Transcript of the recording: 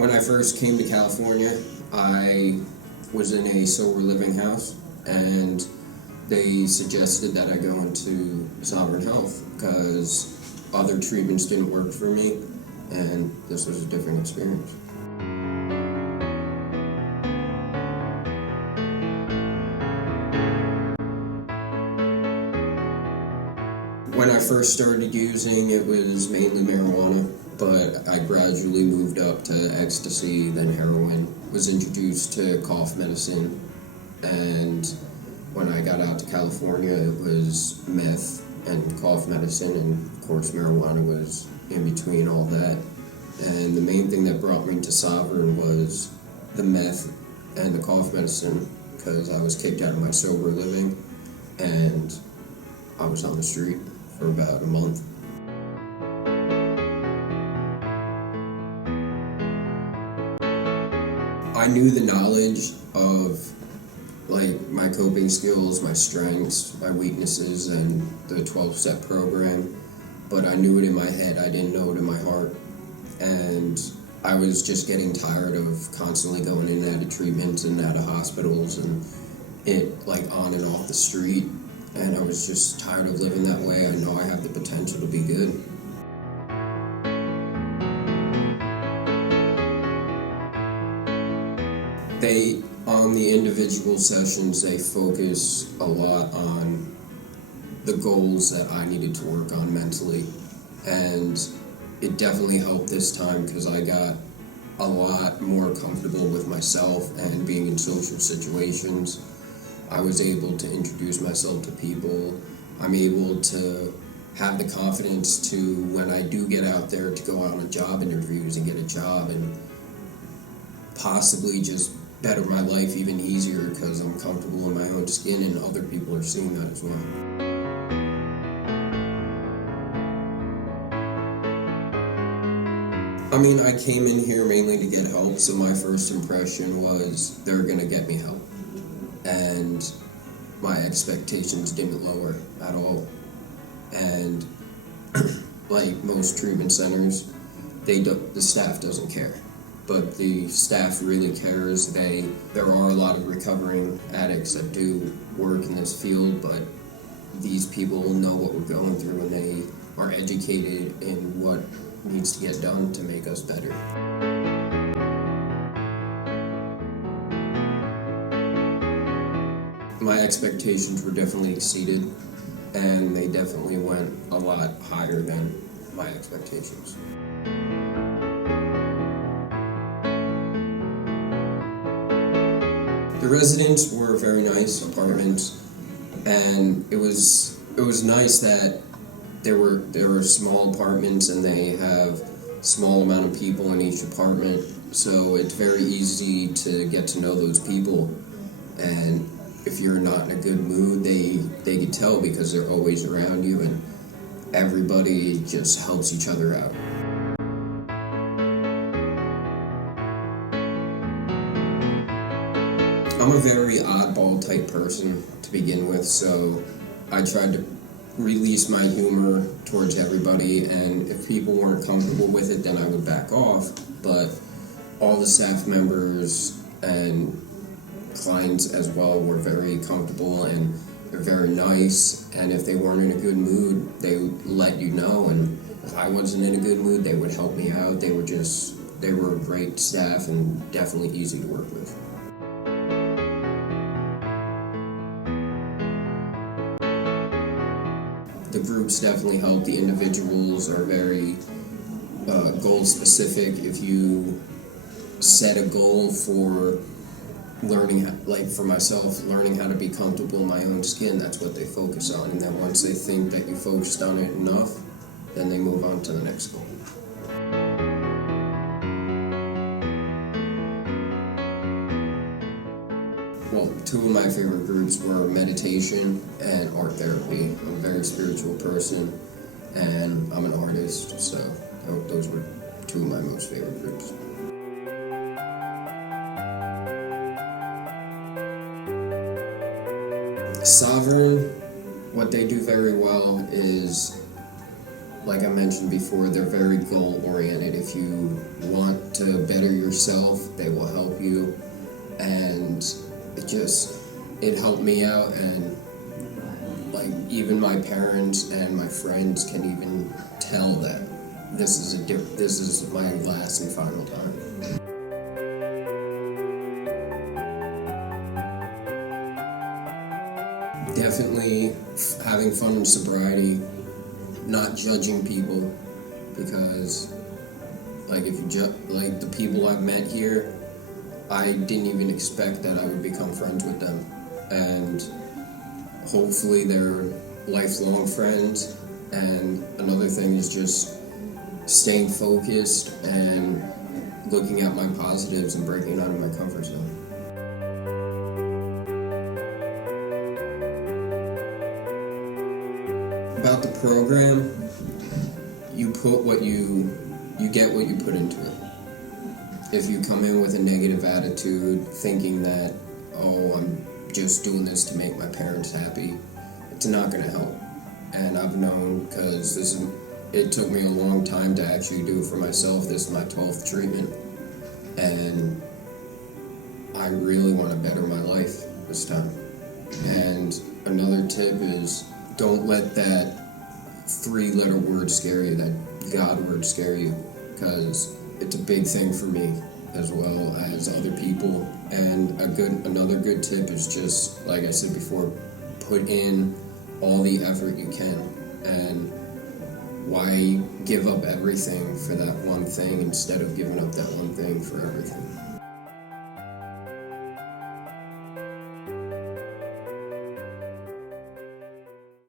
When I first came to California, I was in a sober living house, and they suggested that I go into Sovereign Health because other treatments didn't work for me, and this was a different experience. When I first started using, it was mainly marijuana, but I gradually moved up to ecstasy, then heroin, was introduced to cough medicine, and when I got out to California, it was meth and cough medicine, and of course marijuana was in between all that. And the main thing that brought me to Sovereign was the meth and the cough medicine, because I was kicked out of my sober living, and I was on the street for about a month. I knew the knowledge of my coping skills, my strengths, my weaknesses, and the 12-step program, but I knew it in my head, I didn't know it in my heart. And I was just getting tired of constantly going in and out of treatments and out of hospitals and on and off the street. And I was just tired of living that way. I know I have the potential to be good. On the individual sessions, they focus a lot on the goals that I needed to work on mentally. And it definitely helped this time because I got a lot more comfortable with myself and being in social situations. I was able to introduce myself to people. I'm able to have the confidence to, when I do get out there, to go out on job interviews and get a job and possibly just better my life even easier because I'm comfortable in my own skin and other people are seeing that as well. I mean, I came in here mainly to get help, so my first impression was they're gonna get me help. And my expectations didn't lower at all. And like most treatment centers, the staff doesn't care. But the staff really cares. There are a lot of recovering addicts that do work in this field, but these people know what we're going through and they are educated in what needs to get done to make us better. My expectations were definitely exceeded, and they definitely went a lot higher than my expectations. The residents were very nice apartments, and it was nice that there were small apartments and they have small amount of people in each apartment, so it's very easy to get to know those people. And if you're not in a good mood, they can tell because they're always around you, and everybody just helps each other out. I'm a very oddball type person to begin with, so I tried to release my humor towards everybody, and if people weren't comfortable with it, then I would back off. But all the staff members and clients as well were very comfortable and they're very nice, and if they weren't in a good mood, they would let you know, and if I wasn't in a good mood, they would help me out. They were a great staff and definitely easy to work with. The groups definitely help. The individuals are very goal specific. If you set a goal for learning, for myself, learning how to be comfortable in my own skin, that's what they focus on. And then once they think that you focused on it enough, then they move on to the next goal. Well, two of my favorite groups were meditation and art therapy. I'm a very spiritual person, and I'm an artist, so those were two of my most favorite groups. Sovereign, what they do very well is like I mentioned before, they're very goal-oriented. If you want to better yourself, they will help you. And it helped me out, and like even my parents and my friends can even tell that this is my last and final time. Definitely having fun in sobriety, not judging people, because like if you like the people I've met here, I didn't even expect that I would become friends with them, and hopefully they're lifelong friends. And another thing is just staying focused and looking at my positives and breaking out of my comfort zone. About the program, you get what you put into it. If you come in with a negative attitude, thinking that, oh, I'm just doing this to make my parents happy, it's not going to help. And I've known, because it took me a long time to actually do it for myself. This is my 12th treatment, and I really want to better my life this time. And another tip is, don't let that 3-letter word scare you, that God word scare you, because it's a big thing for me as well as other people. And another good tip is just, like I said before, put in all the effort you can. And why give up everything for that one thing instead of giving up that one thing for everything?